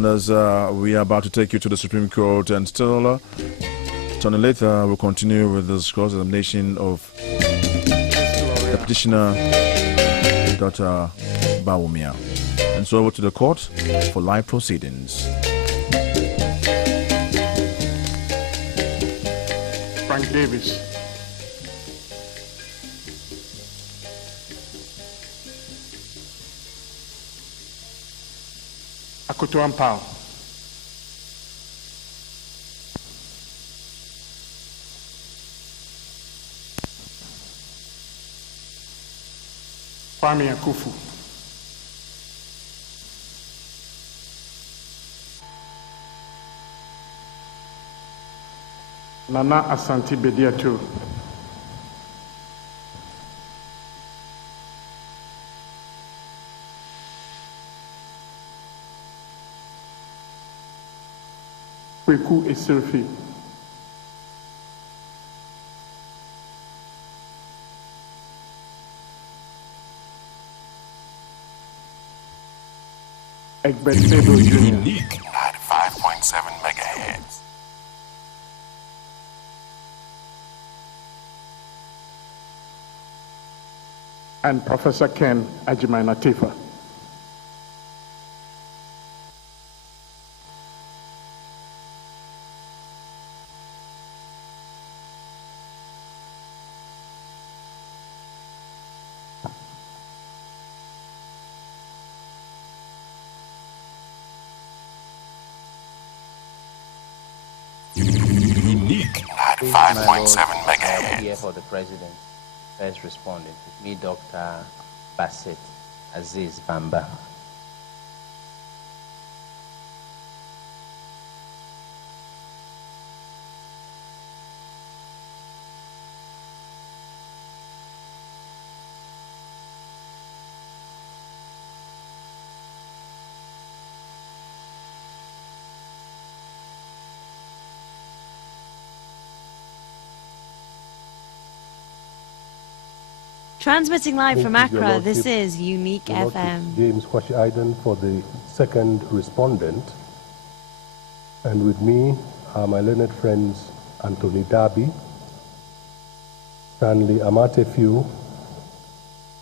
listeners, we are about to take you to the Supreme Court, and still, turning later, we'll continue with this cross-examination of the petitioner, Dr. Bawumia. And so over to the court for live proceedings. Frank Davis. Akoto Ampao. Kwame Akufu. Nana Asante Bediatu. Kweku Esirfi. Egbert Febo Jr. Unique 95.7 megahertz. And Professor Ken Ajimaina Tifa. Unique 95.7 megahertz. Here for the president. First respondent with me, Dr. Bassett Aziz Bamba. Transmitting live from Accra, this is Unique FM. James Kwashi Aiden for the second respondent. And with me are my learned friends Anthony Darby, Stanley Amatefu,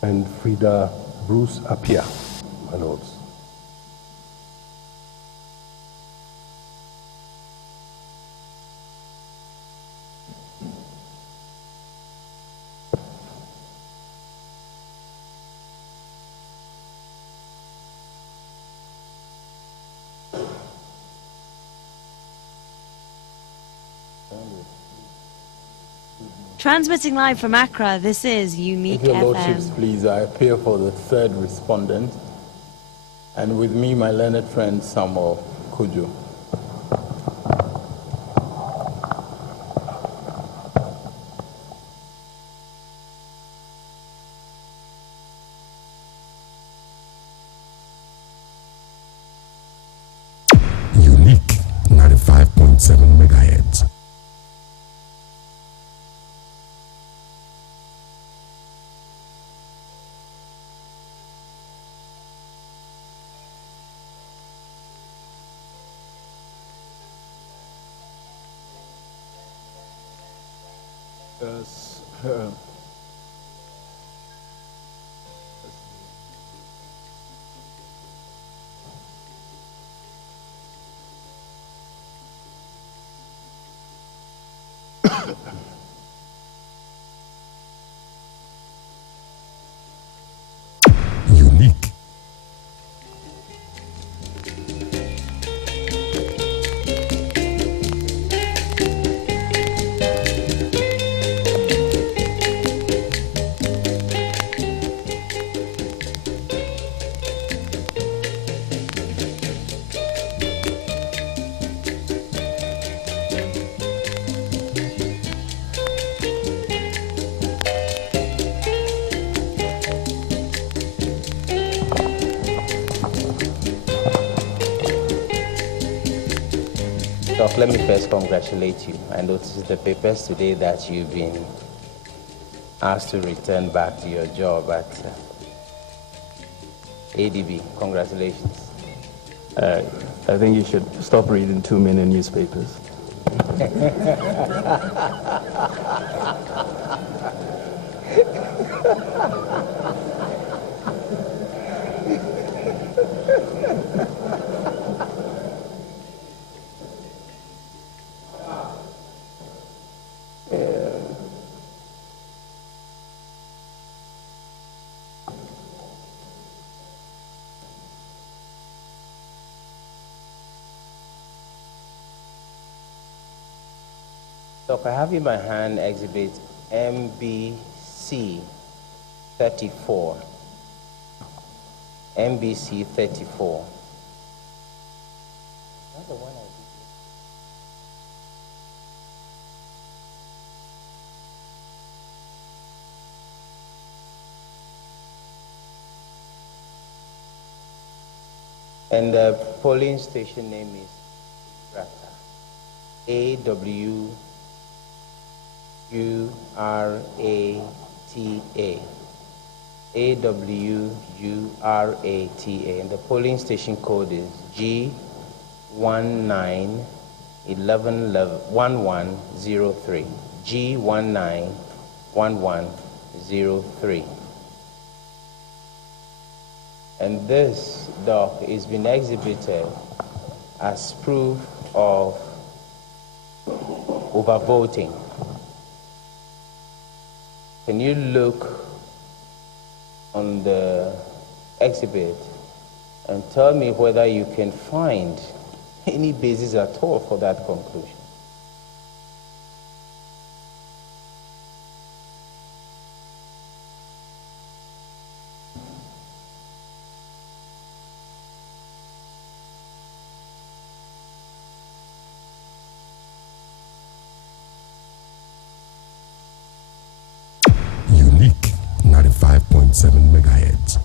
and Frida Bruce Apia, my lords. Transmitting live from Accra, this is Unique If your FM. lordships, please, I appear for the third respondent, and with me, my learned friend Samuel Kojo. Unique 95.7 megahertz. Yes. Unique. Doc, let me first congratulate you. I noticed the papers today that you've been asked to return back to your job at ADB. Congratulations. I think you should stop reading too many newspapers. Doc, I have in my hand exhibit MBC 34. MBC 34. That's the one I did. And the polling station name is Rata. AWURATA. AWURATA. And the polling station code is G191103. G191103. And this, Doc, is been exhibited as proof of overvoting. Can you look on the exhibit and tell me whether you can find any basis at all for that conclusion? Unique 95.7 megahertz.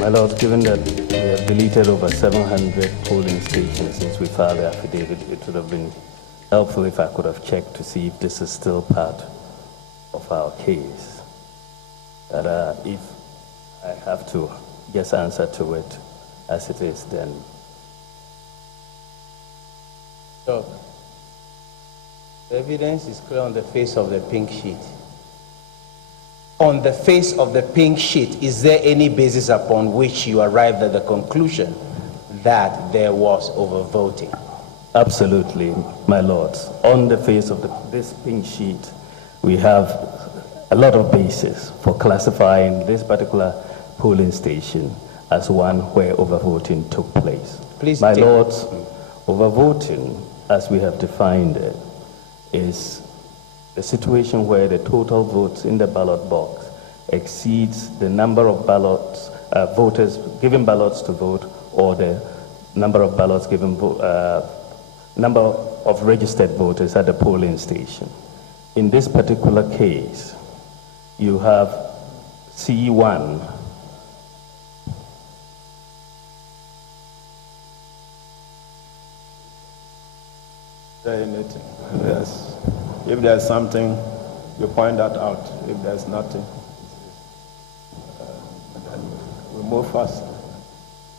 My Lord, given that we have deleted over 700 polling stations since we filed the affidavit. It would have been helpful if I could have checked to see if this is still part of our case. But if I have to just answer to it as it is, then. Look, the evidence is clear on the face of the pink sheet. On the face of the pink sheet, is there any basis upon which you arrived at the conclusion that there was overvoting? Absolutely, my lords. On the face of this pink sheet, we have a lot of basis for classifying this particular polling station as one where overvoting took place. Please, my lords, overvoting, as we have defined it, is a situation where the total votes in the ballot box exceeds the number of ballots, voters given ballots to vote, or the number of ballots given, number of registered voters at the polling station. In this particular case, you have C1. Yes. If there's something, you point that out. If there's nothing, then we move fast.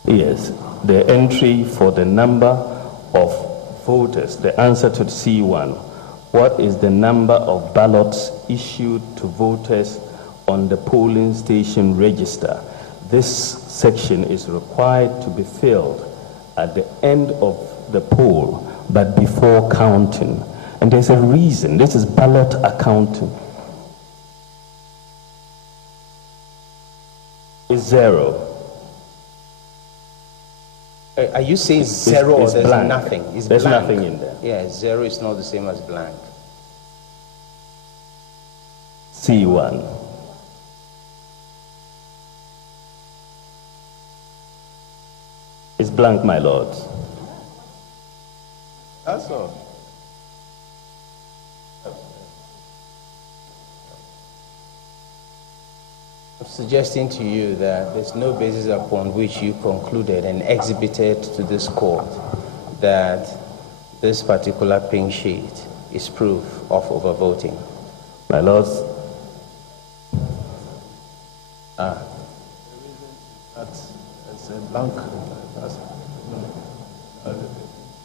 Yes, the entry for the number of voters, the answer to C1, what is the number of ballots issued to voters on the polling station register? This section is required to be filled at the end of the poll, but before counting. And there's a reason. This is ballot accounting. It's zero. Are you saying zero or there's blank. nothing? It's there's blank. nothing in there. Yeah, zero is not the same as blank. C1. It's blank, my lords. That's all. I'm suggesting to you that there's no basis upon which you concluded and exhibited to this court that this particular pink sheet is proof of overvoting. My lords. That's a blank.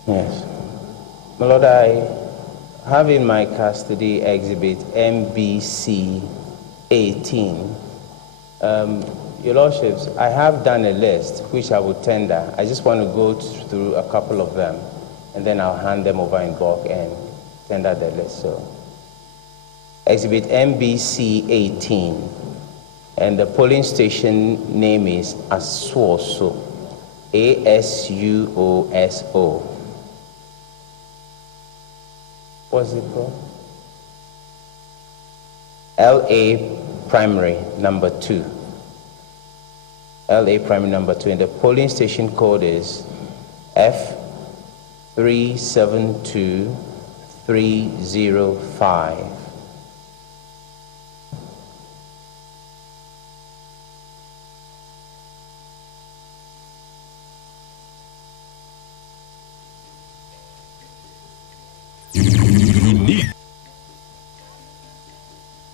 Yes. My Lord, I have in my custody exhibit MBC 18. Your Lordships, I have done a list which I will tender. I just want to go through a couple of them and then I'll hand them over in bulk and tender the list. So, exhibit MBC 18, and the polling station name is Asuoso, ASUOSO. What's it called? LA Primary number 2. LA Primary number 2, and the polling station code is F372305.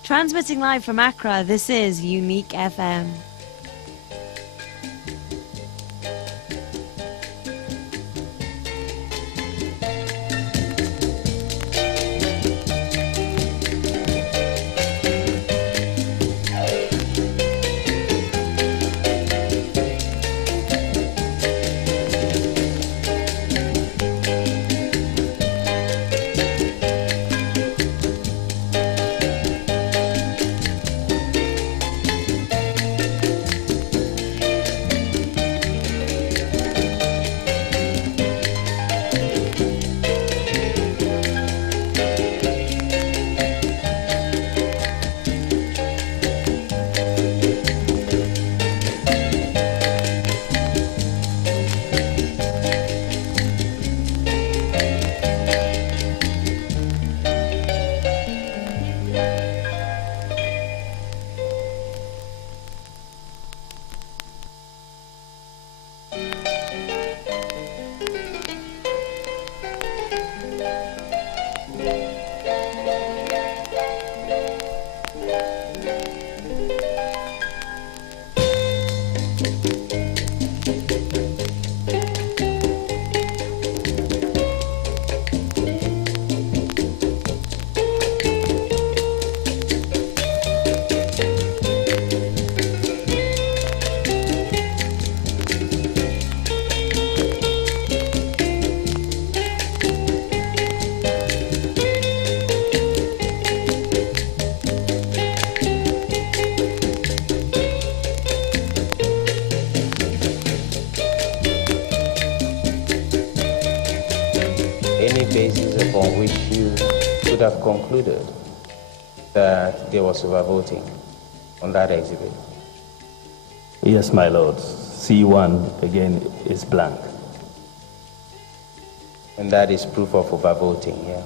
Transmitting live from Accra, this is Unique FM. Any basis upon which you could have concluded that there was overvoting on that exhibit? Yes, my lord. C1 again is blank. And that is proof of overvoting, yeah?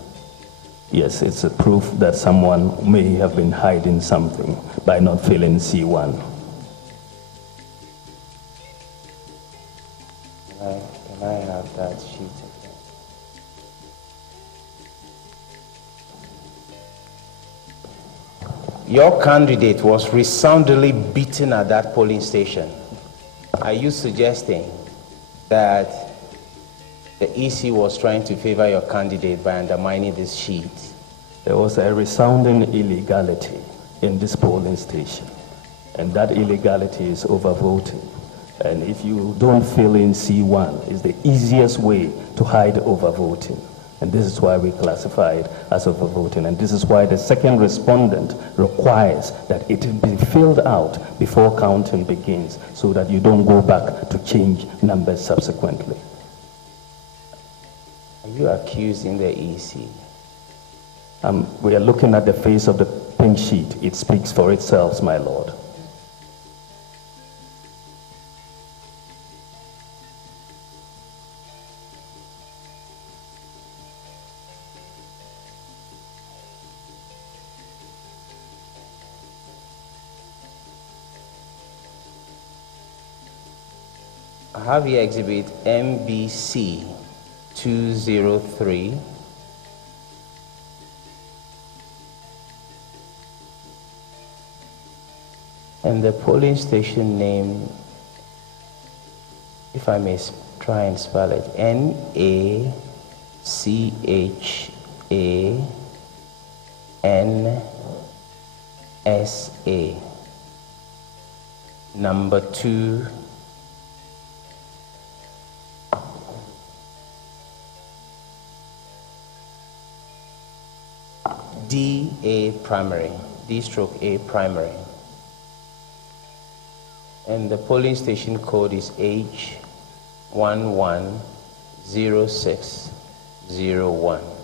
Yes, it's a proof that someone may have been hiding something by not filling C1. Can I have that sheet again? Your candidate was resoundingly beaten at that polling station. Are you suggesting that the EC was trying to favor your candidate by undermining this sheet? There was a resounding illegality in this polling station, and that illegality is overvoting. And if you don't fill in C1, it's the easiest way to hide overvoting. And this is why we classify it as overvoting. And this is why the second respondent requires that it be filled out before counting begins, so that you don't go back to change numbers subsequently. Are you accusing the EC? We are looking at the face of the pink sheet. It speaks for itself, my lord. I have here exhibit MBC 203. And the polling station name, if I may try and spell it, NACHANSA, number 2. D primary, D/A primary. And the polling station code is H110601.